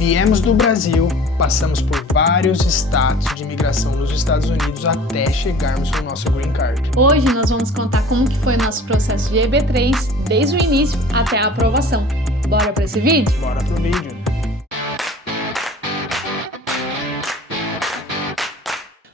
Viemos do Brasil, passamos por vários status de imigração nos Estados Unidos até chegarmos no nosso Green Card. Hoje nós vamos contar como que foi o nosso processo de EB3, desde o início até a aprovação. Bora para esse vídeo? Bora pro vídeo.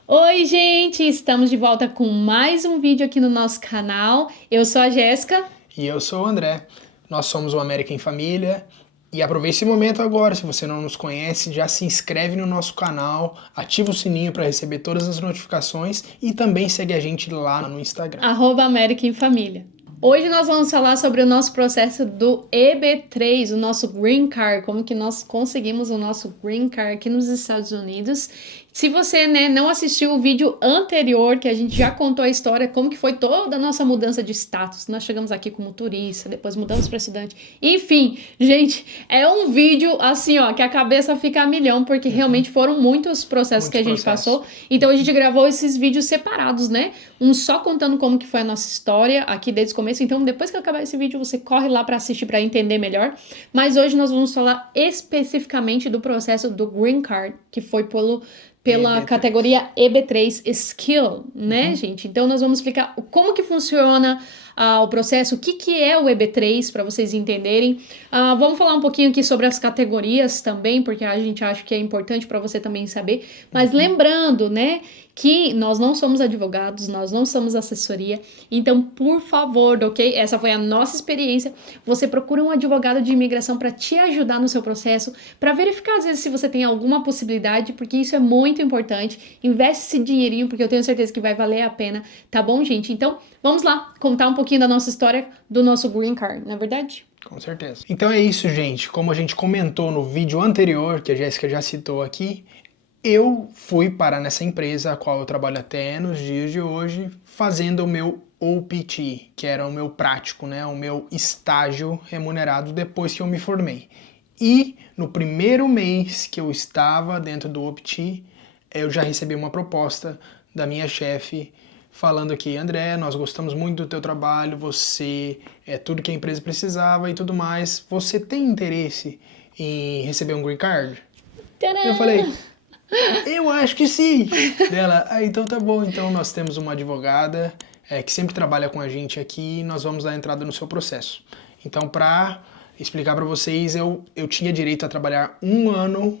Oi, gente! Estamos de volta com mais um vídeo aqui no nosso canal. Eu sou a Jéssica. E eu sou o André. Nós somos o América em Família. E aproveite esse momento agora, se você não nos conhece, já se inscreve no nosso canal, ativa o sininho para receber todas as notificações e também segue a gente lá no Instagram. @América em Família. Hoje nós vamos falar sobre o nosso processo do EB3, o nosso Green Card, como que nós conseguimos o nosso Green Card aqui nos Estados Unidos. Se você não assistiu o vídeo anterior, que a gente já contou a história, como que foi toda a nossa mudança de status. Nós chegamos aqui como turista, depois mudamos para estudante. Enfim, gente, é um vídeo assim, ó, que a cabeça fica a milhão, porque realmente foram muitos processos que a gente passou. Então a gente gravou esses vídeos separados, né? Um só contando como que foi a nossa história aqui desde o começo. Então depois que acabar esse vídeo, você corre lá para assistir para entender melhor. Mas hoje nós vamos falar especificamente do processo do Green Card, que foi pela EB3. Categoria EB3 Skill, né, gente? Então, nós vamos explicar como que funciona o processo, o que é o EB3, para vocês entenderem. Vamos falar um pouquinho aqui sobre as categorias também, porque a gente acha que é importante para você também saber. Mas lembrando, né, que nós não somos advogados, nós não somos assessoria. Então, por favor, ok? Essa foi a nossa experiência. Você procura um advogado de imigração para te ajudar no seu processo, para verificar, às vezes, se você tem alguma possibilidade, porque isso é muito importante. Investe esse dinheirinho, porque eu tenho certeza que vai valer a pena, tá bom, gente? Então, vamos lá contar um pouquinho da nossa história do nosso Green Card, não é verdade? Com certeza. Então é isso, gente. Como a gente comentou no vídeo anterior, que a Jéssica já citou aqui, eu fui parar nessa empresa, a qual eu trabalho até nos dias de hoje, fazendo o meu OPT, que era o meu prático, né? O meu estágio remunerado depois que eu me formei. E no primeiro mês que eu estava dentro do OPT, eu já recebi uma proposta da minha chefe falando aqui: André, nós gostamos muito do teu trabalho, você é tudo que a empresa precisava e tudo mais. Você tem interesse em receber um Green Card? Tcharam! Eu falei: eu acho que sim. Dela: então tá bom, então nós temos uma advogada que sempre trabalha com a gente aqui e nós vamos dar entrada no seu processo. Então, para explicar para vocês, eu tinha direito a trabalhar 1 ano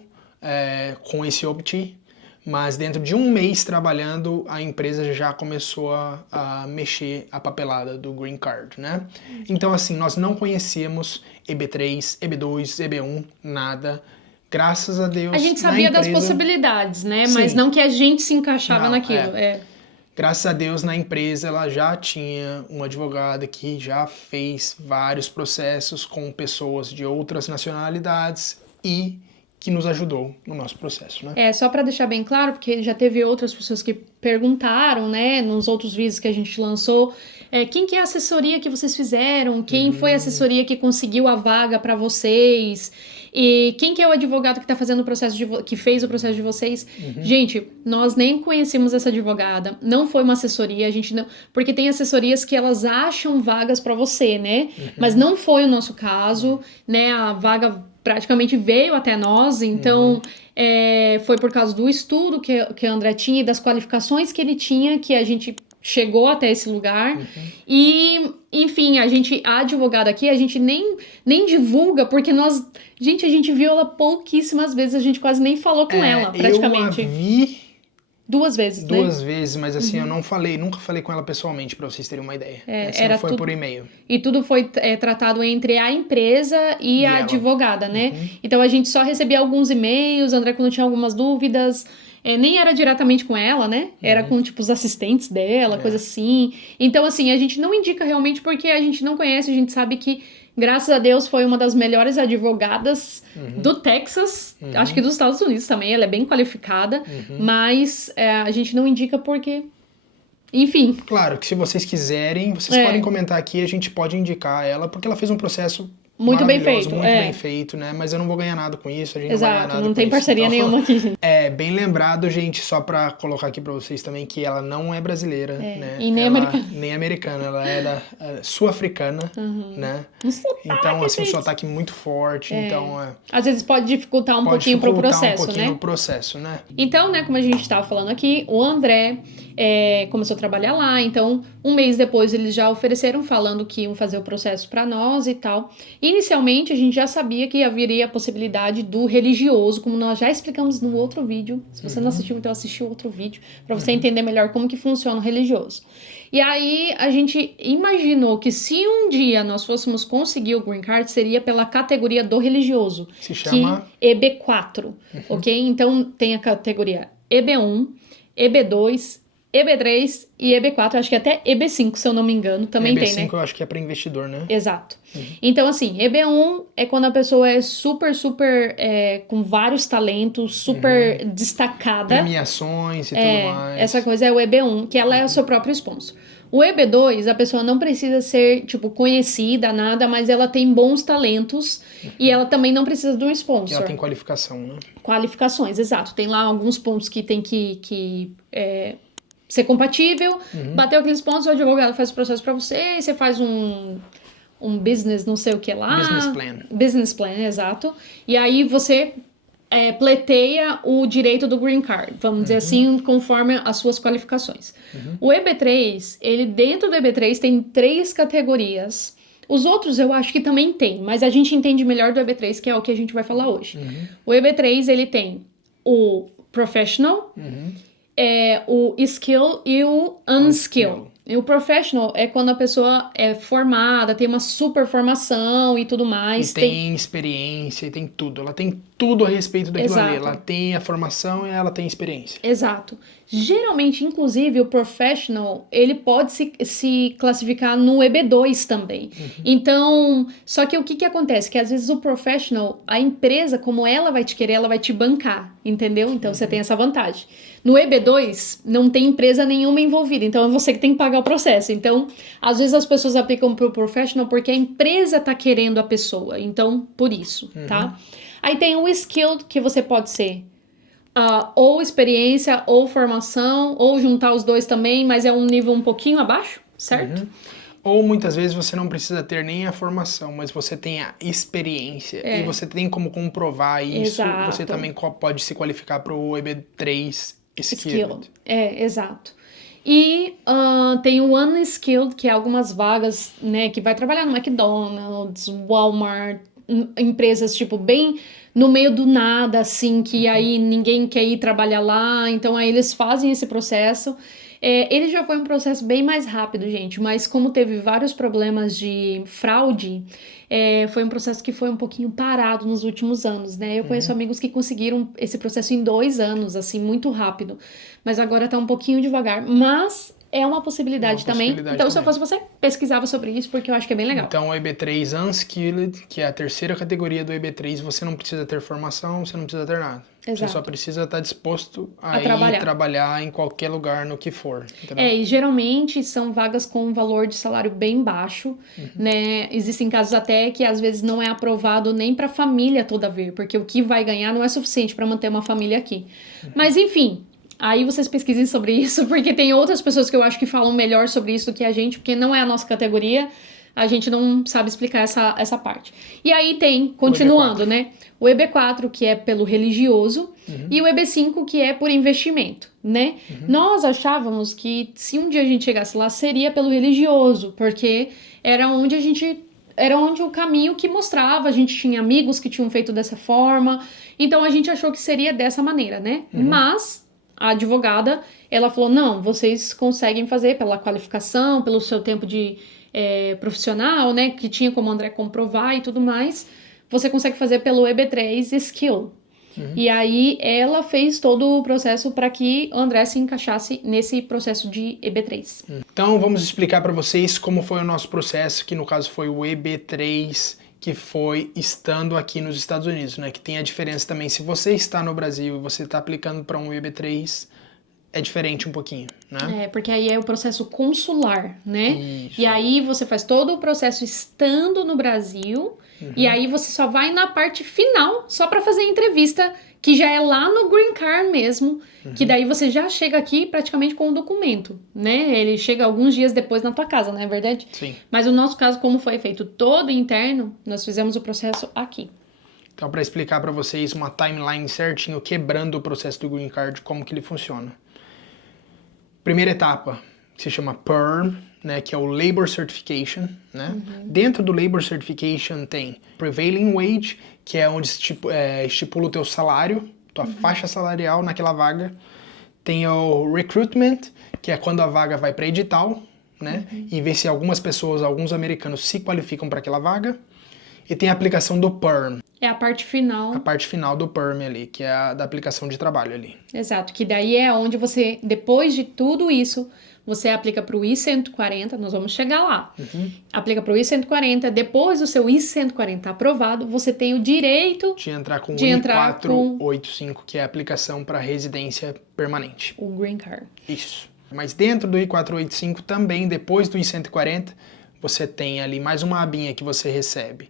com esse OPT, mas dentro de 1 mês trabalhando, a empresa já começou a mexer a papelada do Green Card, né? Então, assim, nós não conhecíamos EB3, EB2, EB1, nada. Graças a Deus, a gente sabia das possibilidades, né? Sim. Mas não que a gente se encaixava naquilo. Graças a Deus, na empresa, ela já tinha uma advogada que já fez vários processos com pessoas de outras nacionalidades e que nos ajudou no nosso processo, né? Só para deixar bem claro, porque já teve outras pessoas que perguntaram, né, nos outros vídeos que a gente lançou, quem que é a assessoria que vocês fizeram, quem foi a assessoria que conseguiu a vaga para vocês, e quem que é o advogado que tá fazendo o processo que fez o processo de vocês. Gente, nós nem conhecemos essa advogada, não foi uma assessoria, a gente não, porque tem assessorias que elas acham vagas para você, né? Mas não foi o nosso caso, né? A vaga praticamente veio até nós, então foi por causa do estudo que o André tinha e das qualificações que ele tinha que a gente chegou até esse lugar. E, enfim, a advogada aqui, a gente nem divulga, porque a gente viu ela pouquíssimas vezes, a gente quase nem falou com ela, praticamente. Eu a vi 2 vezes, né? 2 vezes, mas assim, eu nunca falei com ela pessoalmente, pra vocês terem uma ideia. Sempre foi por e-mail. E tudo foi tratado entre a empresa e a advogada, né? Então a gente só recebia alguns e-mails, André, quando tinha algumas dúvidas, nem era diretamente com ela, né? Era com, tipo, os assistentes dela, coisa assim. Então, assim, a gente não indica realmente porque a gente não conhece, a gente sabe que, graças a Deus, foi uma das melhores advogadas do Texas, acho que dos Estados Unidos também, ela é bem qualificada, mas a gente não indica porque, enfim. Claro que se vocês quiserem, vocês podem comentar aqui, a gente pode indicar ela, porque ela fez um processo Muito bem maravilhoso, feito. muito bem feito, né? Mas eu não vou ganhar nada com isso, a gente não vai ganhar Exato, nada não com tem isso. parceria Então, nenhuma aqui, gente. É, bem lembrado, gente, só pra colocar aqui pra vocês também, que ela não é brasileira, né? E nem Ela, americana. nem americana, ela é sul-africana, né? Um sotaque, Então, assim, um gente. sotaque muito forte, então Às vezes pode dificultar um pode pouquinho pro dificultar processo, um pouquinho né? o processo, né? Então, né, como a gente estava falando aqui, o André começou a trabalhar lá, então um mês depois eles já ofereceram falando que iam fazer o processo para nós e tal. Inicialmente a gente já sabia que haveria a possibilidade do religioso, como nós já explicamos no outro vídeo. Se você não assistiu, então assistiu outro vídeo para você entender melhor como que funciona o religioso. E aí a gente imaginou que se um dia nós fôssemos conseguir o Green Card, seria pela categoria do religioso, Se chama que EB4, ok? Então tem a categoria EB1, EB2, EB3 e EB4, acho que até EB5, se eu não me engano, também EB5 tem, né? eu acho que é para investidor, né? Exato. Então, assim, EB1 é quando a pessoa é super, com vários talentos, super destacada. Premiações e tudo mais. Essa coisa é o EB1, que ela é o seu próprio sponsor. O EB2, a pessoa não precisa ser, tipo, conhecida, nada, mas ela tem bons talentos e ela também não precisa de um Que sponsor. ela tem qualificação, né? Qualificações, exato. Tem lá alguns pontos que tem que ser compatível. Bateu aqueles pontos, o advogado faz o processo pra você e você faz um business não sei o que lá. Business plan. Business plan, exato. E aí você pleiteia o direito do Green Card, vamos dizer assim, conforme as suas qualificações. O EB3, ele dentro do EB3 tem 3 categorias. Os outros eu acho que também tem, mas a gente entende melhor do EB3, que é o que a gente vai falar hoje. O EB3, ele tem o Professional, o Skill e o Unskill. E o Professional é quando a pessoa é formada, tem uma super formação e tudo mais. E tem experiência, e tem tudo. Ela tem tudo a respeito daquilo ali. Exato. Ela tem a formação e ela tem experiência. Exato. Geralmente, inclusive, o Professional, ele pode se classificar no EB2 também. Então, só que o que acontece? Que às vezes o Professional, a empresa, como ela vai te querer, ela vai te bancar, entendeu? Então, você tem essa vantagem. No EB2, não tem empresa nenhuma envolvida, então é você que tem que pagar o processo. Então, às vezes as pessoas aplicam pro Professional porque a empresa tá querendo a pessoa, então, por isso, tá? Aí tem o Skilled, que você pode ser ou experiência, ou formação, ou juntar os dois também, mas é um nível um pouquinho abaixo, certo? Ou muitas vezes você não precisa ter nem a formação, mas você tem a experiência. E você tem como comprovar isso. Exato. Você também pode se qualificar para o EB3 Skilled. Skilled. Exato. E tem o Unskilled, que é algumas vagas, né, que vai trabalhar no McDonald's, Walmart, empresas, tipo, bem no meio do nada, assim, que aí ninguém quer ir trabalhar lá, então aí eles fazem esse processo. Ele já foi um processo bem mais rápido, gente, mas como teve vários problemas de fraude, foi um processo que foi um pouquinho parado nos últimos anos, né? Eu conheço amigos que conseguiram esse processo em 2 anos, assim, muito rápido, mas agora tá um pouquinho devagar, mas é uma possibilidade também. Então, se eu fosse você, pesquisava sobre isso, porque eu acho que é bem legal. Então, o EB3 Unskilled, que é a terceira categoria do EB3, você não precisa ter formação, você não precisa ter nada. Exato. Você só precisa estar disposto a trabalhar. trabalhar em qualquer lugar, no que for. Entendeu? E geralmente são vagas com um valor de salário bem baixo, né? Existem casos até que às vezes não é aprovado nem para a família toda vir, porque o que vai ganhar não é suficiente para manter uma família aqui. Mas enfim, aí vocês pesquisem sobre isso, porque tem outras pessoas que eu acho que falam melhor sobre isso do que a gente, porque não é a nossa categoria, a gente não sabe explicar essa parte. E aí tem, continuando, né? O EB4, que é pelo religioso, e o EB5, que é por investimento, né? Nós achávamos que se um dia a gente chegasse lá, seria pelo religioso, porque era onde o caminho que mostrava, a gente tinha amigos que tinham feito dessa forma, então a gente achou que seria dessa maneira, né? Mas a advogada, ela falou, não, vocês conseguem fazer pela qualificação, pelo seu tempo de profissional, né, que tinha como o André comprovar e tudo mais, você consegue fazer pelo EB3 Skill. E aí ela fez todo o processo para que o André se encaixasse nesse processo de EB3. Então vamos explicar para vocês como foi o nosso processo, que no caso foi o EB3, que foi estando aqui nos Estados Unidos, né? Que tem a diferença também, se você está no Brasil e você está aplicando para um EB3, é diferente um pouquinho, né? Porque aí é o processo consular, né? Isso. E aí você faz todo o processo estando no Brasil, e aí você só vai na parte final, só para fazer a entrevista, que já é lá no Green Card mesmo, que daí você já chega aqui praticamente com o documento, né? Ele chega alguns dias depois na tua casa, não é verdade? Sim. Mas no nosso caso, como foi feito todo interno, nós fizemos o processo aqui. Então, para explicar para vocês uma timeline certinho, quebrando o processo do Green Card, como que ele funciona. Primeira etapa, que se chama PERM, né, que é o Labor Certification, né? Dentro do Labor Certification tem Prevailing Wage, que é onde estipula o teu salário, tua faixa salarial naquela vaga. Tem o Recruitment, que é quando a vaga vai para edital, né? E ver se alguns americanos se qualificam para aquela vaga. E tem a aplicação do PERM. É a parte final. A parte final do PERM ali, que é a da aplicação de trabalho ali. Exato, que daí é onde você, depois de tudo isso, você aplica para o I-140, nós vamos chegar lá. Aplica para o I-140, depois do seu I-140 aprovado, você tem o direito de entrar com o entrar I-485, que é a aplicação para residência permanente. o Green Card. Isso. Mas dentro do I-485 também, depois do I-140, você tem ali mais uma abinha que você recebe.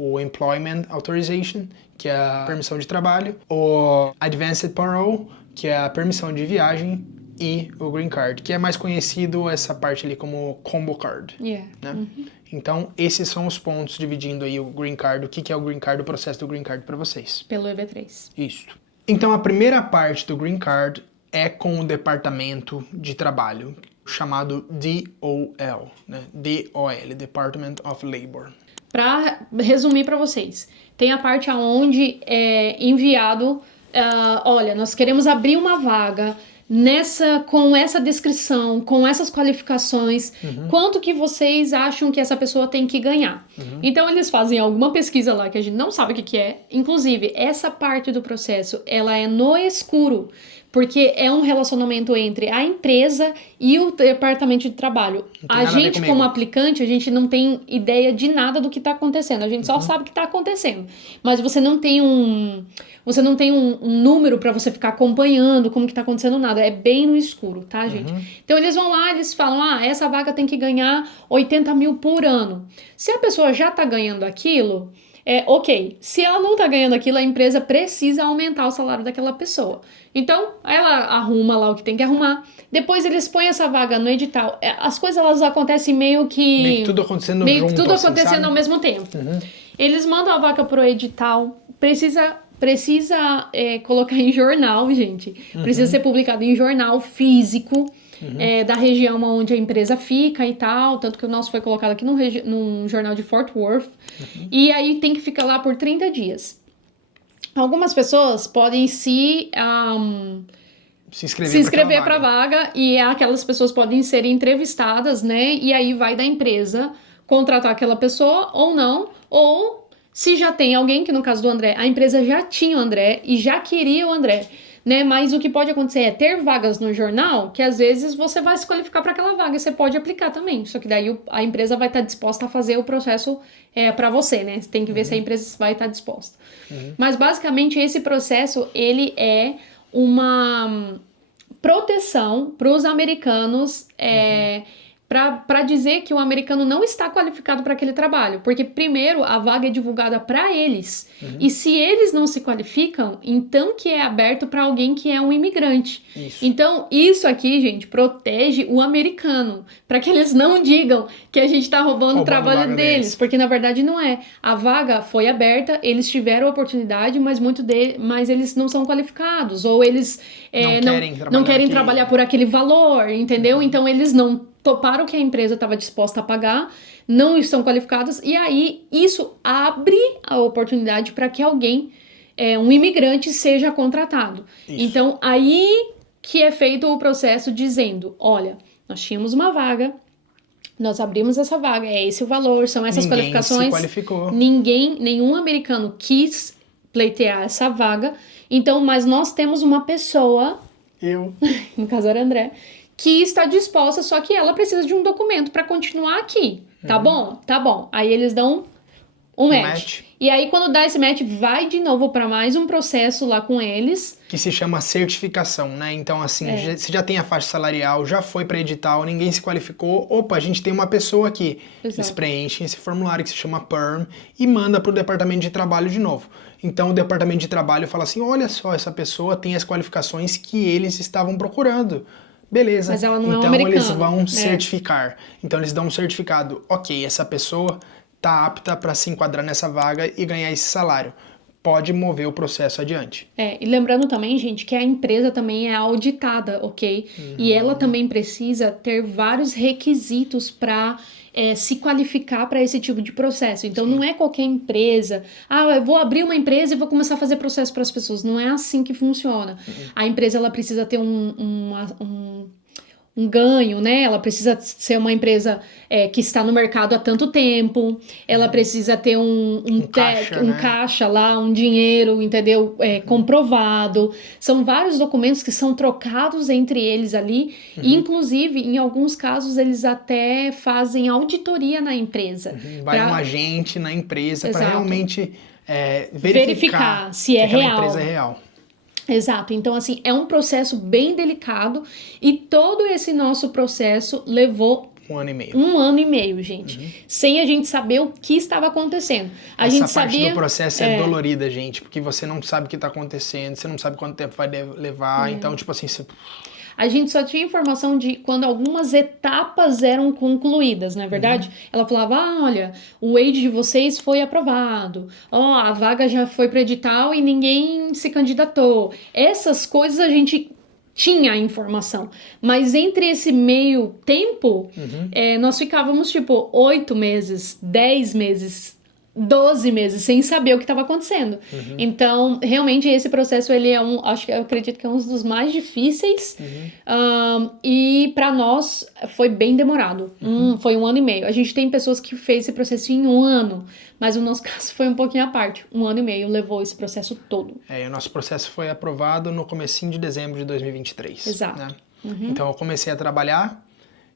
O Employment Authorization, que é a permissão de trabalho, o Advanced Parole, que é a permissão de viagem, e o Green Card, que é mais conhecido essa parte ali como Combo Card. Né? Então, esses são os pontos dividindo aí o Green Card, o que é o Green Card, o processo do Green Card para vocês. Pelo EB3. Isso. Então, a primeira parte do Green Card é com o Departamento de Trabalho, chamado DOL, né? DOL, Department of Labor. Para resumir para vocês, tem a parte onde é enviado, olha, nós queremos abrir uma vaga com essa descrição, com essas qualificações, quanto que vocês acham que essa pessoa tem que ganhar? Então eles fazem alguma pesquisa lá que a gente não sabe o que é. Inclusive, essa parte do processo, ela é no escuro, porque é um relacionamento entre a empresa e o departamento de trabalho. A gente, como aplicante, a gente não tem ideia de nada do que está acontecendo. A gente só sabe que está acontecendo. Mas você não tem um número para você ficar acompanhando como que está acontecendo nada. É bem no escuro, tá, gente? Então, eles vão lá, eles falam, essa vaga tem que ganhar 80 mil por ano. Se a pessoa já está ganhando aquilo, ok. Se ela não tá ganhando aquilo, a empresa precisa aumentar o salário daquela pessoa. Então, ela arruma lá o que tem que arrumar. Depois eles põem essa vaga no edital. As coisas, elas acontecem meio que tudo acontecendo junto, tudo assim, acontecendo sabe? ao mesmo tempo. Eles mandam a vaga pro edital. Precisa colocar em jornal, gente. Precisa ser publicado em jornal físico. Da região onde a empresa fica e tal, tanto que o nosso foi colocado aqui num jornal de Fort Worth, e aí tem que ficar lá por 30 dias. Algumas pessoas podem se inscrever para a vaga, e aquelas pessoas podem ser entrevistadas, né, e aí vai da empresa contratar aquela pessoa ou não, ou se já tem alguém, que no caso do André, a empresa já tinha o André e já queria o André, né? Mas o que pode acontecer é ter vagas no jornal, que às vezes você vai se qualificar para aquela vaga e você pode aplicar também. Só que daí a empresa vai estar disposta a fazer o processo para você, né? Você tem que ver se a empresa vai estar disposta. Mas basicamente esse processo, ele é uma proteção para os americanos, para dizer que o americano não está qualificado para aquele trabalho, porque primeiro a vaga é divulgada para eles, e se eles não se qualificam, então que é aberto para alguém que é um imigrante. Então isso aqui, gente, protege o americano, para que eles não digam que a gente está roubando o trabalho deles, porque na verdade não é. A vaga foi aberta, eles tiveram a oportunidade, mas eles não são qualificados, ou eles não querem trabalhar por aquele valor, entendeu? Então eles não toparam o que a empresa estava disposta a pagar, não estão qualificados, e aí isso abre a oportunidade para que alguém, um imigrante, seja contratado. Então, aí que é feito o processo dizendo, olha, nós tínhamos uma vaga, nós abrimos essa vaga, é esse o valor, são essas qualificações. Ninguém se qualificou. Nenhum americano quis pleitear essa vaga, então, mas nós temos uma pessoa, no caso era André, que está disposta, só que ela precisa de um documento para continuar aqui. Tá bom? Tá bom. Aí eles dão um match. E aí, quando dá esse match, vai de novo para mais um processo lá com eles. Que se chama certificação, né? Então, assim, você já tem a faixa salarial, já foi para edital, ninguém se qualificou. Opa, a gente tem uma pessoa aqui. Exato. Eles preenchem esse formulário que se chama PERM e manda para o departamento de trabalho de novo. Então, o departamento de trabalho fala assim, olha só, essa pessoa tem as qualificações que eles estavam procurando. Beleza. Mas ela não então, é um americano. eles vão certificar. Então, eles dão um certificado. Ok, essa pessoa está apta para se enquadrar nessa vaga e ganhar esse salário. Pode mover o processo adiante. E lembrando também, gente, que a empresa também é auditada, ok? E ela também precisa ter vários requisitos para se qualificar para esse tipo de processo. Então, não é qualquer empresa. Eu vou abrir uma empresa e vou começar a fazer processo para as pessoas. Não é assim que funciona. A empresa, ela precisa ter um ganho, né? Ela precisa ser uma empresa que está no mercado há tanto tempo, ela precisa ter um caixa lá, um dinheiro, entendeu? Comprovado. São vários documentos que são trocados entre eles ali, e, inclusive, em alguns casos, eles até fazem auditoria na empresa. Vai um agente na empresa para realmente verificar se é aquela real. empresa é real. Exato, então assim, é um processo bem delicado e todo esse nosso processo levou 1 ano e meio. 1 ano e meio, gente, sem a gente saber o que estava acontecendo. Essa parte do processo é dolorida, gente, porque você não sabe o que está acontecendo, você não sabe quanto tempo vai levar, então, tipo assim, a gente só tinha informação de quando algumas etapas eram concluídas, não é verdade? Ela falava, olha, o wage de vocês foi aprovado, a vaga já foi para edital e ninguém se candidatou. Essas coisas a gente tinha a informação, mas entre esse meio tempo, nós ficávamos tipo 8 meses, 10 meses, 12 meses sem saber o que estava acontecendo. Então, realmente, esse processo, ele é eu acredito que é um dos mais difíceis, e para nós foi bem demorado. Foi 1 ano e meio. A gente tem pessoas que fez esse processo em 1 ano, mas o nosso caso foi um pouquinho à parte. 1 ano e meio levou esse processo todo. O nosso processo foi aprovado no comecinho de dezembro de 2023. Exato. Né? Então, eu comecei a trabalhar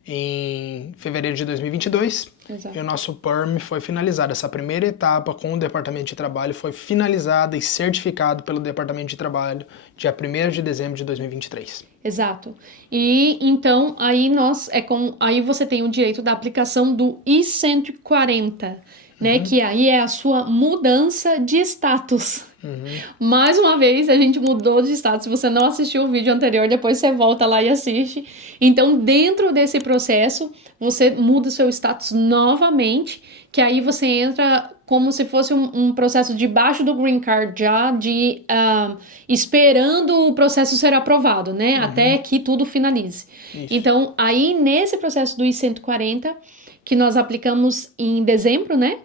em fevereiro de 2022. Exato. E o nosso PERM foi finalizado. Essa primeira etapa com o Departamento de Trabalho foi finalizada e certificado pelo Departamento de Trabalho dia 1º de dezembro de 2023. Exato. E então aí aí você tem o direito da aplicação do I-140, né? Que aí é a sua mudança de status. Mais uma vez, a gente mudou de status. Se você não assistiu o vídeo anterior, depois você volta lá e assiste. Então, dentro desse processo, você muda o seu status novamente, que aí você entra como se fosse um processo debaixo do Green Card já, esperando o processo ser aprovado, né? Até que tudo finalize. Isso. Então, aí nesse processo do I-140, que nós aplicamos em dezembro, né?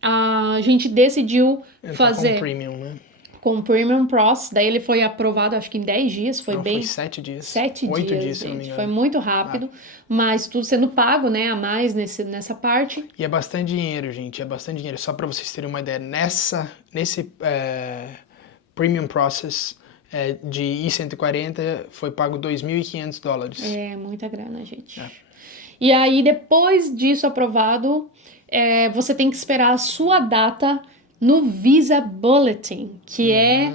A gente decidiu fazer com Premium, né? Com o Premium Process, daí ele foi aprovado acho que em 10 dias, foi 7 dias. 7 8 dias, dias, se não me gente, engano. foi muito rápido, mas tudo sendo pago, né, a mais nessa parte. E é bastante dinheiro, gente, é bastante dinheiro. Só para vocês terem uma ideia, nesse Premium Process de I-140 foi pago $2.500. É muita grana, gente. E aí, depois disso aprovado, você tem que esperar a sua data no Visa Bulletin, que é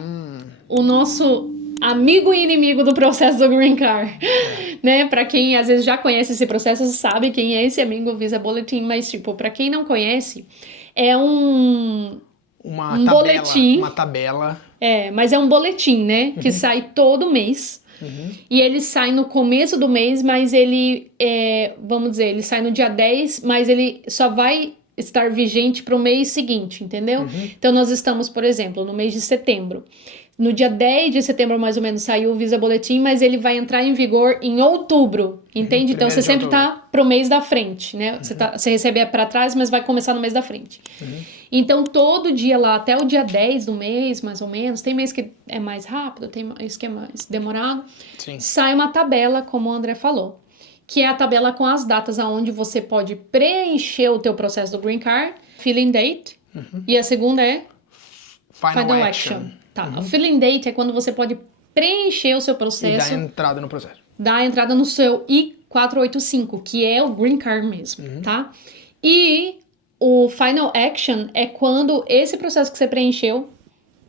o nosso amigo e inimigo do processo do Green Card. Né? Para quem às vezes já conhece esse processo, sabe quem é esse amigo Visa Bulletin, mas tipo, para quem não conhece, é boletim. Uma tabela. Mas é um boletim, né? Que sai todo mês. E ele sai no começo do mês, mas ele, vamos dizer, ele sai no dia 10, mas ele só vai estar vigente para o mês seguinte, entendeu? Então, nós estamos, por exemplo, no mês de setembro. No dia 10 de setembro, mais ou menos, saiu o Visa Boletim, mas ele vai entrar em vigor em outubro, entende? Então, você sempre tá pro mês da frente, né? Você recebe para trás, mas vai começar no mês da frente. Então, todo dia lá, até o dia 10 do mês, mais ou menos, tem mês que é mais rápido, tem mês que é mais demorado, sai uma tabela, como o André falou, que é a tabela com as datas aonde você pode preencher o teu processo do Green Card, Filling Date, e a segunda é Final Action. Tá, o Filling Date é quando você pode preencher o seu processo. E dar entrada no processo. Dar entrada no seu I-485, que é o Green Card mesmo, tá? E o final action é quando esse processo que você preencheu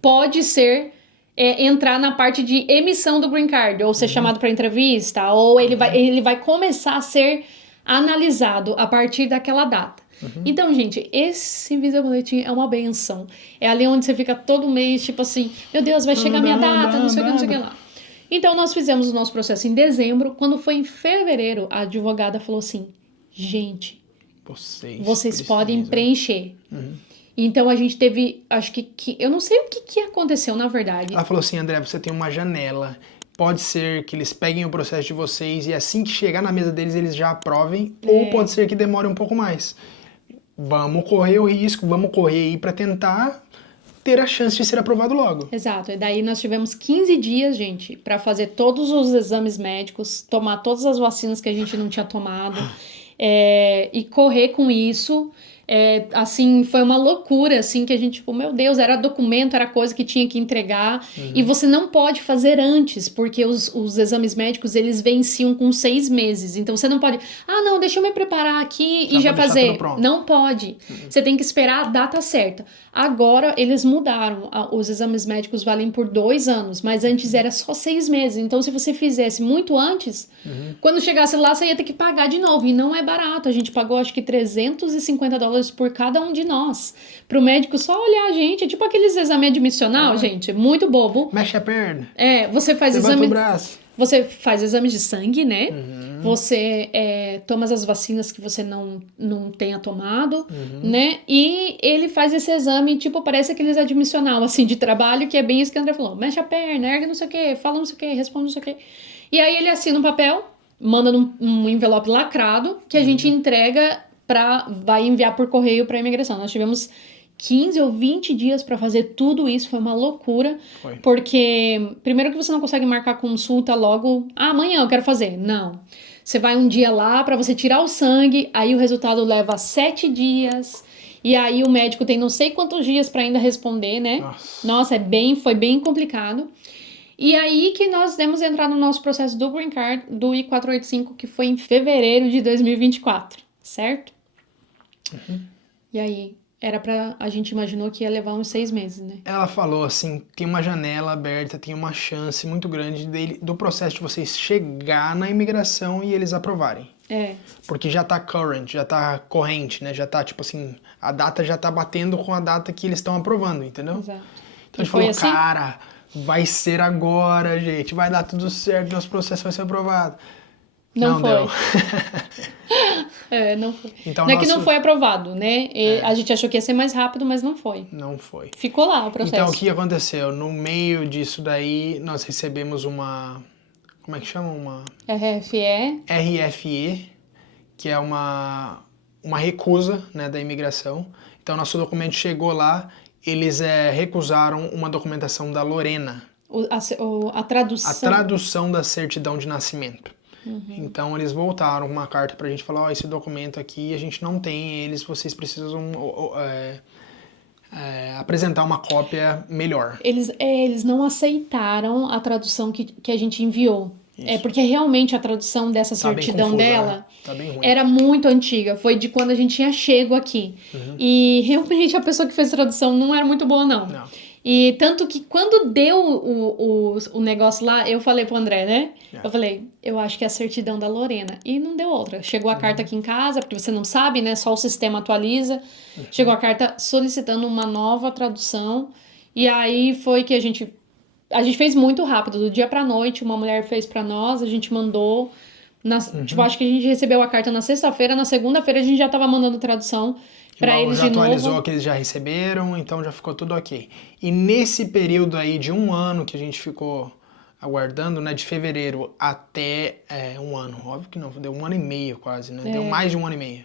pode ser entrar na parte de emissão do green card, ou ser chamado para entrevista, ou ele vai começar a ser analisado a partir daquela data. Então, gente, esse Visa Boletim é uma benção. É ali onde você fica todo mês, tipo assim, meu Deus, vai chegar a minha data, não sei o que lá. Então, nós fizemos o nosso processo em dezembro. Quando foi em fevereiro, a advogada falou assim, gente, vocês podem preencher. Então, a gente teve, acho que eu não sei o que aconteceu, na verdade. Ela falou assim, André, você tem uma janela. Pode ser que eles peguem o processo de vocês e assim que chegar na mesa deles, eles já aprovem. Ou pode ser que demore um pouco mais. Vamos correr o risco, vamos correr aí para tentar ter a chance de ser aprovado logo. Exato. E daí nós tivemos 15 dias, gente, para fazer todos os exames médicos, tomar todas as vacinas que a gente não tinha tomado e correr com isso. Assim, foi uma loucura, assim, que a gente, tipo, meu Deus, era documento, era coisa que tinha que entregar, e você não pode fazer antes, porque os exames médicos, eles venciam com 6 meses, então você não pode, não, deixa eu me preparar aqui e já fazer, não pode, você tem que esperar a data certa. Agora, eles mudaram, os exames médicos valem por 2 anos, mas antes era só 6 meses, então se você fizesse muito antes, quando chegasse lá, você ia ter que pagar de novo, e não é barato, a gente pagou, acho que $350 por cada um de nós. Pro médico só olhar a gente, é tipo aqueles exames admissional, gente, muito bobo. Mexe a perna. Você faz levanta o braço. Você faz exames de sangue, né? Você toma as vacinas que você não tenha tomado, né? E ele faz esse exame, tipo, parece aqueles admissional, assim, de trabalho, que é bem isso que o André falou. Mexe a perna, ergue não sei o quê, fala não sei o quê, responde não sei o quê. E aí ele assina um papel, manda num envelope lacrado, que a gente entrega vai enviar por correio para a imigração. Nós tivemos 15 ou 20 dias para fazer tudo isso, foi uma loucura. Porque, primeiro que você não consegue marcar consulta logo, amanhã eu quero fazer. Não. Você vai um dia lá para você tirar o sangue, aí o resultado leva 7 dias, e aí o médico tem não sei quantos dias para ainda responder, né? Nossa, foi bem complicado. E aí que nós demos entrar no nosso processo do Green Card, do I-485, que foi em fevereiro de 2024, certo? E aí, a gente imaginou que ia levar uns 6 meses, né? Ela falou assim, tem uma janela aberta, tem uma chance muito grande do processo de vocês chegar na imigração e eles aprovarem. Porque já tá current, já tá corrente, né? Já tá, tipo assim, a data já tá batendo com a data que eles estão aprovando, entendeu? Exato. Então a gente falou, assim? Cara, vai ser agora, gente, vai dar tudo certo, nosso processo vai ser aprovado. Não foi. Deu. Não foi. Então, não é que não foi aprovado, né? A gente achou que ia ser mais rápido, mas não foi. Não foi. Ficou lá o processo. Então, o que aconteceu? No meio disso daí, nós recebemos uma... Como é que chama? Uma... RFE, que é uma recusa, né, da imigração. Então, nosso documento chegou lá, eles recusaram uma documentação da Lorena. A tradução. A tradução da certidão de nascimento. Então eles voltaram com uma carta pra gente falar, esse documento aqui a gente não tem eles, vocês precisam apresentar uma cópia melhor. Eles não aceitaram a tradução que a gente enviou. Porque realmente a tradução dessa certidão dela era muito antiga, foi de quando a gente tinha chego aqui. E realmente a pessoa que fez a tradução não era muito boa, não. E tanto que quando deu o negócio lá, eu falei pro André, né? Eu falei, eu acho que é a certidão da Lorena. E não deu outra. Chegou a carta aqui em casa, porque você não sabe, né? Só o sistema atualiza. Chegou a carta solicitando uma nova tradução. E aí foi que a gente fez muito rápido. Do dia pra noite, uma mulher fez pra nós, a gente mandou. Tipo, acho que a gente recebeu a carta na sexta-feira. Na segunda-feira a gente já tava mandando tradução para eles de novo. Já atualizou que eles já receberam, então já ficou tudo ok. E nesse período aí de 1 ano que a gente ficou aguardando, né, de fevereiro até 1 ano, óbvio que não, deu 1 ano e meio quase, né, deu mais de 1 ano e meio.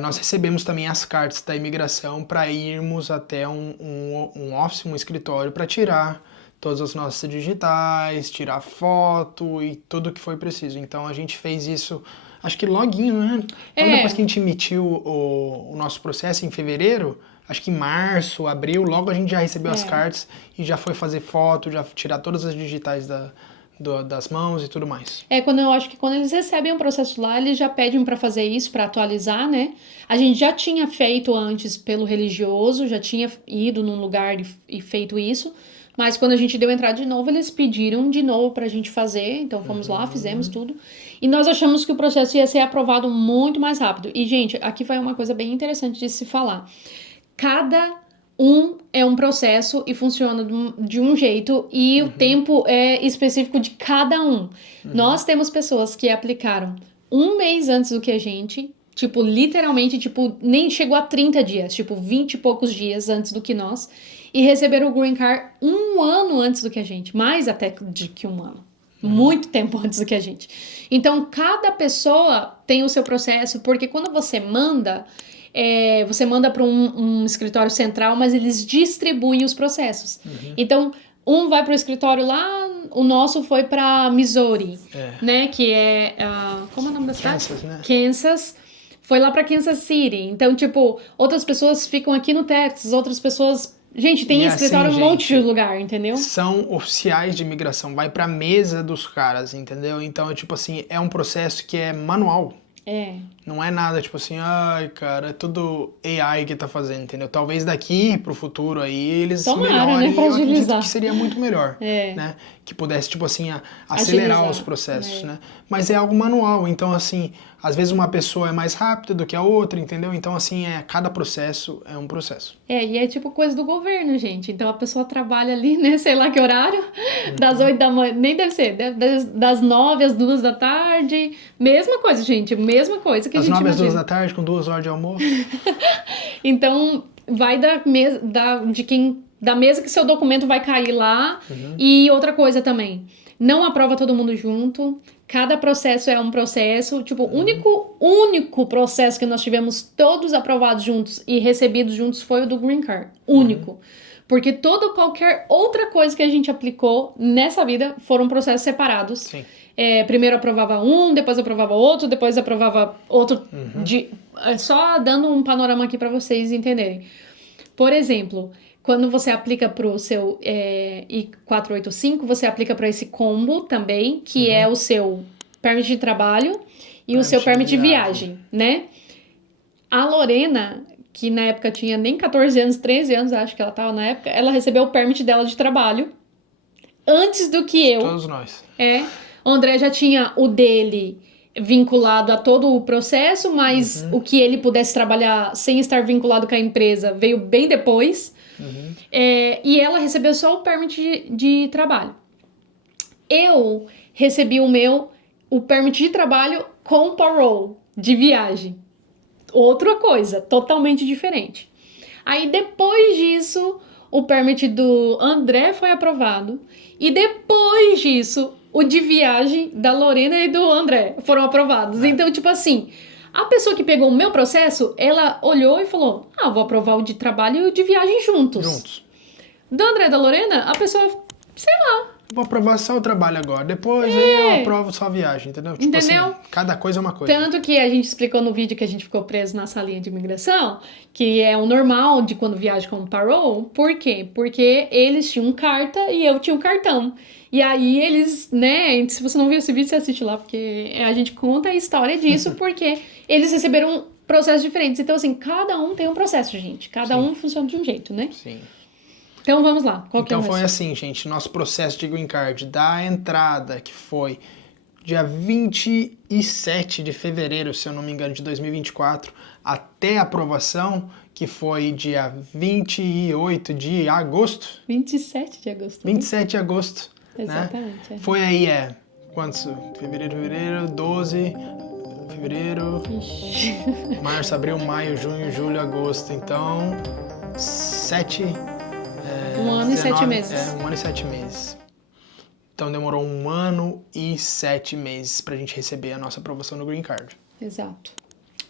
Nós recebemos também as cartas da imigração para irmos até um office, um escritório, para tirar todas as nossas digitais, tirar foto e tudo que foi preciso. Então a gente fez isso, acho que loguinho, né? Então, depois que a gente emitiu o nosso processo em fevereiro, acho que em março, abril, logo a gente já recebeu as cartas e já foi fazer foto, já tirar todas as digitais das mãos e tudo mais. Quando eu acho que quando eles recebem um processo lá, eles já pedem para fazer isso, para atualizar, né? A gente já tinha feito antes pelo religioso, já tinha ido num lugar e feito isso, mas quando a gente deu entrada de novo, eles pediram de novo pra gente fazer, então fomos lá, fizemos tudo, e nós achamos que o processo ia ser aprovado muito mais rápido. E, gente, aqui vai uma coisa bem interessante de se falar. Cada é um processo e funciona de um jeito e o tempo é específico de cada um. Nós temos pessoas que aplicaram 1 mês antes do que a gente, tipo, literalmente, tipo, nem chegou a 30 dias, tipo, 20 e poucos dias antes do que nós, e receberam o Green Card 1 ano antes do que a gente, mais até de que 1 ano. Muito tempo antes do que a gente. Então, cada pessoa tem o seu processo, porque quando você manda para um escritório central, mas eles distribuem os processos. Então, um vai para o escritório lá, o nosso foi para Missouri, né? Que é... como é o nome da cidade? Kansas, né? Kansas. Foi lá para Kansas City. Então, tipo, outras pessoas ficam aqui no Texas, outras pessoas... Gente, tem escritório em um monte de lugar, entendeu? São oficiais de imigração, vai pra mesa dos caras, entendeu? Então, é tipo assim, é um processo que é manual. Não é nada tipo assim, ai, cara, é tudo AI que tá fazendo, entendeu? Talvez daqui pro futuro aí eles melhorem, né, pra eu acredito agilizar. que seria muito melhor, né? Que pudesse, tipo assim, acelerar Agilizar, os processos, né? Mas é algo manual, então assim, às vezes uma pessoa é mais rápida do que a outra, entendeu? Então assim, cada processo é um processo. E é tipo coisa do governo, gente. Então a pessoa trabalha ali, né, sei lá que horário, das 8 da manhã, nem deve ser, das 9 às 2 da tarde, mesma coisa, gente, mesma coisa que a Das gente 9 às 2 imagina. da tarde, com 2 horas de almoço. Então, vai da mesa que seu documento vai cair lá. E outra coisa também, não aprova todo mundo junto. Cada processo é um processo. Tipo, o único processo que nós tivemos todos aprovados juntos e recebidos juntos foi o do Green Card. Único. Porque qualquer outra coisa que a gente aplicou nessa vida foram processos separados. Sim. Primeiro aprovava um, depois aprovava outro, depois aprovava outro. Só dando um panorama aqui para vocês entenderem. Por exemplo, quando você aplica para o seu I-485, você aplica para esse combo também, que é o seu permit de trabalho e o seu permit de viagem, né? A Lorena, que na época tinha nem 14 anos, 13 anos, acho que ela estava na época, ela recebeu o permit dela de trabalho antes do que eu. Todos nós. O André já tinha o dele vinculado a todo o processo, mas o que ele pudesse trabalhar sem estar vinculado com a empresa veio bem depois. E ela recebeu só o permit de trabalho. Eu recebi o permit de trabalho com parole, de viagem. Outra coisa, totalmente diferente. Aí depois disso, o permit do André foi aprovado. E depois disso, o de viagem da Lorena e do André foram aprovados. Então, tipo assim, a pessoa que pegou o meu processo, ela olhou e falou, vou aprovar o de trabalho e o de viagem juntos. Do André e da Lorena, a pessoa, sei lá. Vou aprovar só o trabalho agora, depois aí eu aprovo só a viagem, entendeu? Tipo Entendeu? assim, cada coisa é uma coisa. Tanto que a gente explicou no vídeo que a gente ficou preso na salinha de imigração, que é o normal de quando viaja com parole. Por quê? Porque eles tinham carta e eu tinha um cartão. E aí eles, né, se você não viu esse vídeo, você assiste lá, porque a gente conta a história disso, porque eles receberam processos diferentes. Então, assim, cada um tem um processo, gente. Cada um funciona de um jeito, né? Sim. Então, vamos lá. Qual que é o foi resto? assim, gente, nosso processo de Green Card da entrada, que foi dia 27 de fevereiro, se eu não me engano, de 2024, até a aprovação, que foi dia 28 de agosto. 27 de agosto. 27 de agosto. Exatamente. Né? Foi aí, quantos? Fevereiro, 12, fevereiro, março, abril, maio, junho, julho, agosto. Então, 7... 1 ano e 7 meses. 1 ano e 7 meses. Então demorou 1 ano e 7 meses pra gente receber a nossa aprovação no Green Card. Exato.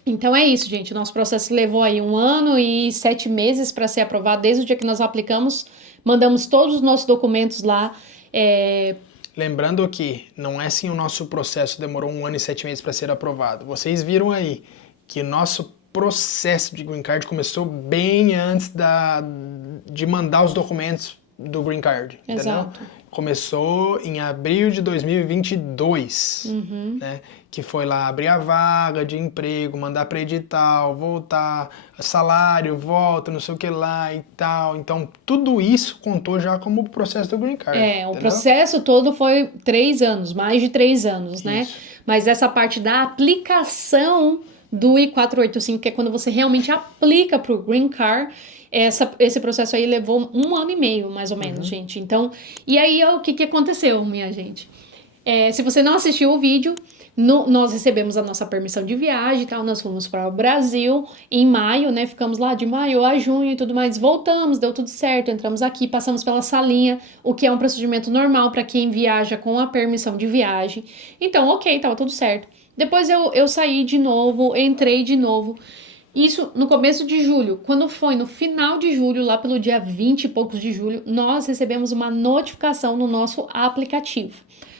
Então é isso, gente. O nosso processo levou aí 1 ano e 7 meses para ser aprovado. Desde o dia que nós aplicamos, mandamos todos os nossos documentos lá. Lembrando que não é assim o nosso processo demorou 1 ano e 7 meses para ser aprovado. Vocês viram aí que o nosso processo de Green Card começou bem antes de mandar os documentos do Green Card, entendeu? Exato. Começou em abril de 2022, né? Que foi lá abrir a vaga de emprego, mandar para edital, voltar, salário, volta, não sei o que lá e tal. Então, tudo isso contou já como processo do Green Card. O entendeu? processo todo foi 3 anos, mais de 3 anos, né? Isso. Mas essa parte da aplicação do I-485, que é quando você realmente aplica para o Green Card, esse processo aí levou 1 ano e meio, mais ou menos, gente. Então, e aí o que aconteceu, minha gente? Se você não assistiu o vídeo, nós recebemos a nossa permissão de viagem e tal, nós fomos para o Brasil em maio, né? Ficamos lá de maio a junho e tudo mais, voltamos, deu tudo certo, entramos aqui, passamos pela salinha, o que é um procedimento normal para quem viaja com a permissão de viagem. Então, ok, tava tudo certo. Depois eu saí de novo, entrei de novo. Isso no começo de julho. Quando foi no final de julho, lá pelo dia 20 e poucos de julho, nós recebemos uma notificação no nosso aplicativo.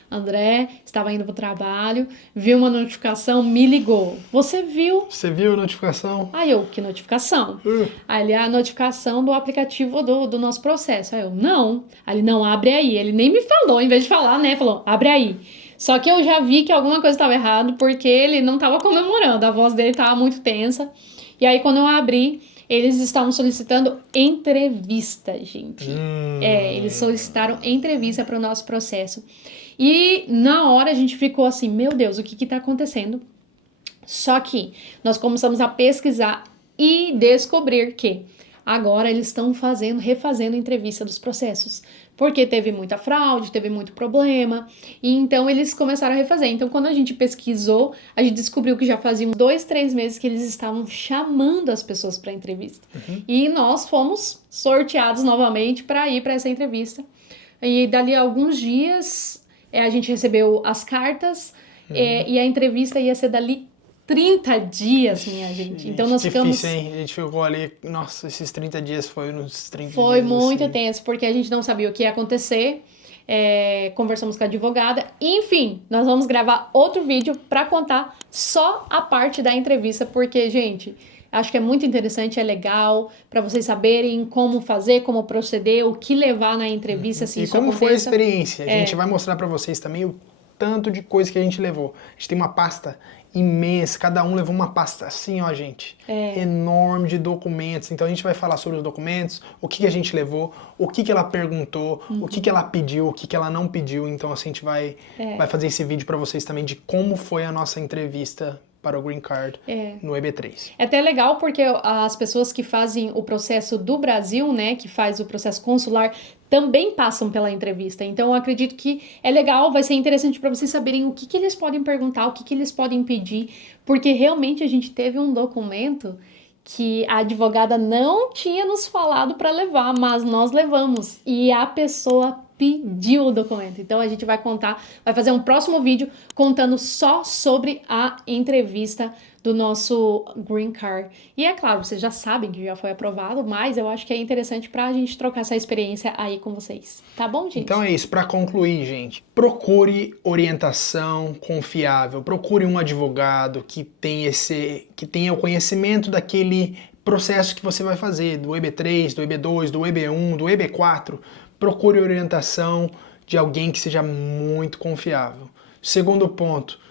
André estava indo para o trabalho, viu uma notificação, me ligou. Você viu? Você viu a notificação? Aí eu, que notificação? Aí ele, a notificação do aplicativo do nosso processo. Aí eu, não. Aí ele, não, abre aí. Ele nem me falou, em vez de falar, né? Falou, abre aí. Só que eu já vi que alguma coisa estava errada, porque ele não estava comemorando, a voz dele estava muito tensa. E aí, quando eu abri, eles estavam solicitando entrevista, gente. Eles solicitaram entrevista para o nosso processo. E na hora a gente ficou assim, meu Deus, o que está acontecendo? Só que nós começamos a pesquisar e descobrir que agora eles estão refazendo entrevista dos processos. Porque teve muita fraude, teve muito problema, e então eles começaram a refazer. Então, quando a gente pesquisou, a gente descobriu que já faziam 2, 3 meses que eles estavam chamando as pessoas para entrevista. E nós fomos sorteados novamente para ir para essa entrevista. E dali a alguns dias, a gente recebeu as cartas, e a entrevista ia ser dali 30 dias, minha gente. Então nós ficamos... Difícil, hein? A gente ficou ali... Nossa, esses 30 dias foi uns 30 dias. Foi muito assim. tenso, porque a gente não sabia o que ia acontecer. Conversamos com a advogada. Enfim, nós vamos gravar outro vídeo para contar só a parte da entrevista, porque, gente, acho que é muito interessante, é legal, para vocês saberem como fazer, como proceder, o que levar na entrevista, assim, e como foi a experiência. A gente vai mostrar para vocês também o tanto de coisa que a gente levou. A gente tem uma pasta imensa, cada um levou uma pasta assim, ó, gente, enorme de documentos. Então a gente vai falar sobre os documentos, o que a gente levou, o que ela perguntou, o que ela pediu, o que ela não pediu. Então assim, a gente vai fazer esse vídeo para vocês também de como foi a nossa entrevista para o Green Card no EB3. É até legal porque as pessoas que fazem o processo do Brasil, né, que faz o processo consular, também passam pela entrevista. Então, eu acredito que é legal, vai ser interessante para vocês saberem o que eles podem perguntar, o que eles podem pedir, porque realmente a gente teve um documento que a advogada não tinha nos falado para levar, mas nós levamos. E a pessoa pediu o documento. Então a gente vai fazer um próximo vídeo contando só sobre a entrevista do nosso Green Card. E é claro, vocês já sabem que já foi aprovado, mas eu acho que é interessante pra gente trocar essa experiência aí com vocês. Tá bom, gente? Então é isso, para concluir, gente, procure orientação confiável, procure um advogado que tenha o conhecimento daquele processo que você vai fazer, do EB3, do EB2, do EB1, do EB4. Procure orientação de alguém que seja muito confiável. Segundo ponto,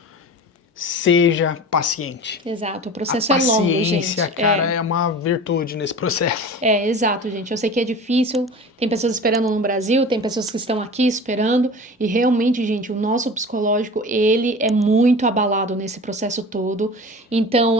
seja paciente. Exato, o processo é longo, gente. Paciência, cara, é uma virtude nesse processo. Exato, gente. Eu sei que é difícil, tem pessoas esperando no Brasil, tem pessoas que estão aqui esperando, e realmente, gente, o nosso psicológico, ele é muito abalado nesse processo todo. Então,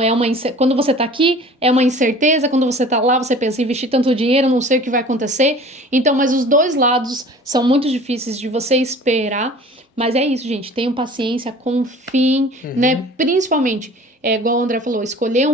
quando você tá aqui, é uma incerteza, quando você tá lá, você pensa, investir tanto dinheiro, não sei o que vai acontecer. Então, mas os dois lados são muito difíceis de você esperar. Mas é isso, gente, tenham paciência, confiem, né? Principalmente, igual o André falou, escolher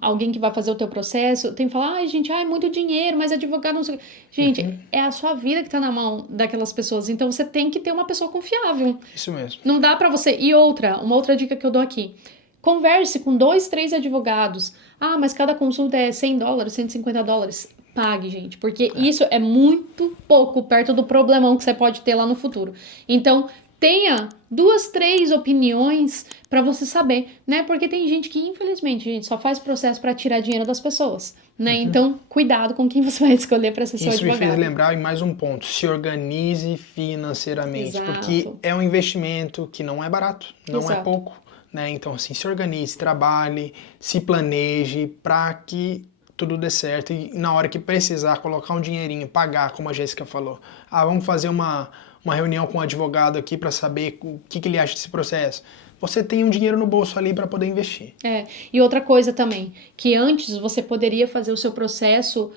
alguém que vai fazer o teu processo, tem que falar, gente, é muito dinheiro, mas advogado não sei. Gente, é a sua vida que tá na mão daquelas pessoas, então você tem que ter uma pessoa confiável. Isso mesmo. Não dá pra você. E uma outra dica que eu dou aqui. Converse com 2, 3 advogados. Ah, mas cada consulta é $100, $150. Pague, gente, porque isso é muito pouco perto do problemão que você pode ter lá no futuro. Então, tenha 2, 3 opiniões para você saber, né? Porque tem gente que, infelizmente, gente, só faz processo para tirar dinheiro das pessoas, né? Então, cuidado com quem você vai escolher para ser seu advogado. Isso me fez lembrar em mais um ponto, se organize financeiramente, porque é um investimento que não é barato, não é pouco, né? Então, assim, se organize, trabalhe, se planeje para que tudo dê certo e na hora que precisar colocar um dinheirinho, pagar, como a Jéssica falou. Vamos fazer uma reunião com um advogado aqui para saber o que ele acha desse processo. Você tem um dinheiro no bolso ali para poder investir. E outra coisa também, que antes você poderia fazer o seu processo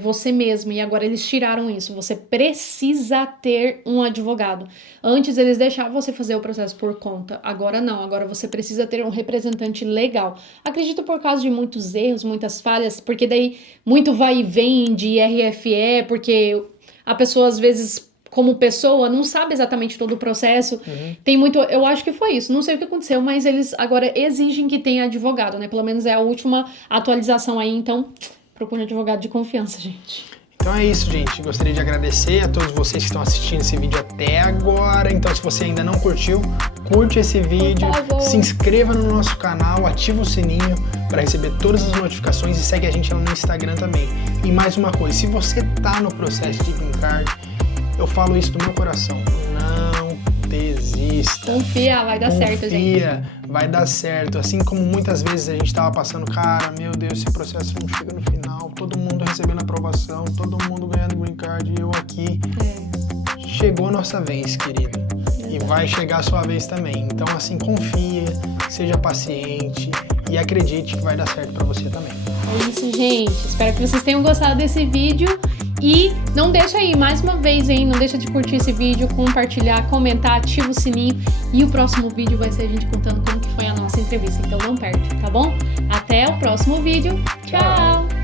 você mesmo, e agora eles tiraram isso. Você precisa ter um advogado. Antes eles deixavam você fazer o processo por conta, agora não. Agora você precisa ter um representante legal. Acredito por causa de muitos erros, muitas falhas, porque daí muito vai e vem de RFE, porque a pessoa às vezes, como pessoa, não sabe exatamente todo o processo. Tem muito... Eu acho que foi isso. Não sei o que aconteceu, mas eles agora exigem que tenha advogado, né? Pelo menos é a última atualização aí. Então, procure um advogado de confiança, gente. Então é isso, gente. Gostaria de agradecer a todos vocês que estão assistindo esse vídeo até agora. Então, se você ainda não curtiu, curte esse vídeo, se inscreva no nosso canal, ativa o sininho para receber todas as notificações e segue a gente lá no Instagram também. E mais uma coisa, se você tá no processo de Green Card, eu falo isso do meu coração, não desista. Confia, vai dar certo, gente. Confia, vai dar certo. Assim como muitas vezes a gente tava passando, cara, meu Deus, esse processo não chega no final, todo mundo recebendo aprovação, todo mundo ganhando Green Card e eu aqui. Chegou a nossa vez, querida. E vai chegar a sua vez também. Então, assim, confia, seja paciente e acredite que vai dar certo pra você também. É isso, gente. Espero que vocês tenham gostado desse vídeo. E não deixa aí, mais uma vez, hein? Não deixa de curtir esse vídeo, compartilhar, comentar, ativa o sininho. E o próximo vídeo vai ser a gente contando como que foi a nossa entrevista. Então não perde, tá bom? Até o próximo vídeo. Tchau!